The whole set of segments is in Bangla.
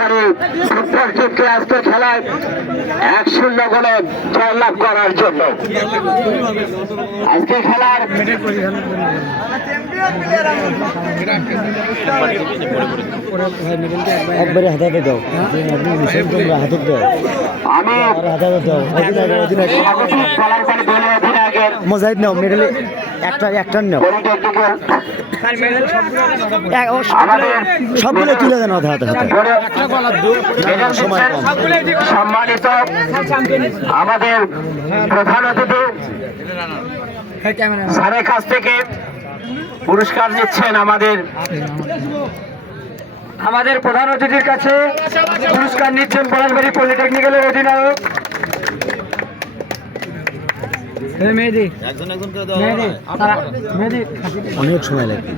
করি আজকে খেলায় এক শূন্য গোলে জয়লাভ করার জন্য। আজকে খেলার একবারে হাতাতে দাও। হাতে দাও। আমি হাতাতে মজাহিদ নাও মেডেলে একটা একটা নাও। সবগুলো তুলে দেন হাতে হাতে হাতে। সম্মানিত আমাদের প্রধান অতিথি স্যারের কাছ থেকে পুরস্কার নিচ্ছেন আমাদের আমাদের প্রধান অতিথির কাছে পুরস্কার নিচ্ছেন পলাশবাড়ি পলিটেকনিক্যালের অধিনায়ক। অনেক সময় লাগবে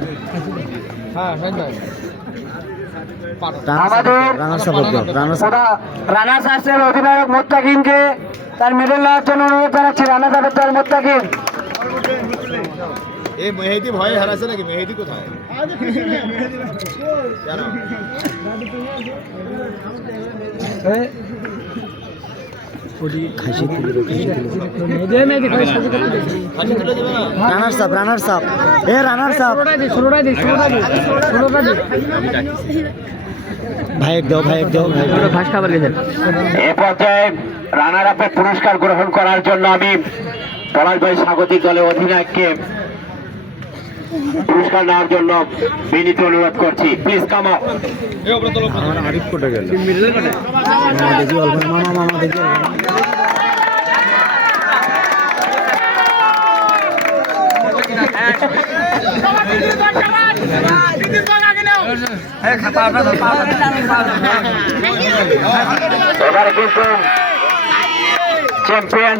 সার্সের অধিনায়ক মোত্তাকিমকে। তার মেডেল নেওয়ার জন্য অনুরোধ জানাচ্ছি রানা সাহেব তার মোত্তাকিম। এই মেহেদি ভয়ে হারাছে নাকি? মেহেদি কোথায়? খাসি তুলে দাও, খাসি তুলে দাও। রানার সাপ রানার সাপ। এ রানার সাপ। ভাইক দাও ভাইক দাও দাও ঘাস খাবার গেছেন এ পর্যায়ে রানার আপের পুরস্কার গ্রহণ করার জন্য আমি পলাশবাড়ি স্বাগতিক দলের অধিনায়ককে পুরস্কার নেওয়ার জন্য বিনীত অনুরোধ করছি। প্লিজ কাম এবারে কিন্তু champion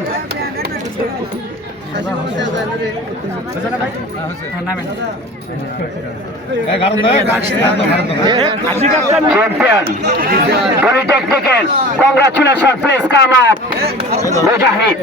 polytechnical congratulation please come up Mujahid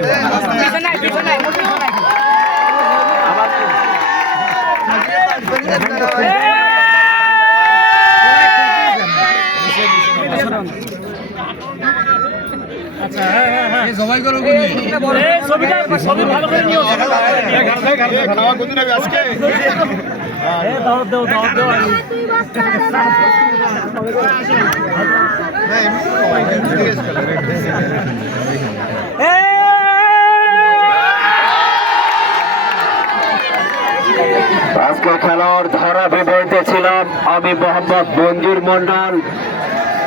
আজকে খেলার ধারা বিপরীতে ছিলাম আমি মোহাম্মদ মঞ্জুর মন্ডল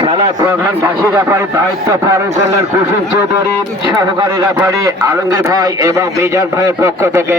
খেলার প্রধান ফাঁসি রেফারি দায়িত্ব পালন করলেন কুসুম চৌধুরী, সহকারী রেফারি আলমগীর ভাই এবং মিজান ভাইয়ের পক্ষ থেকে।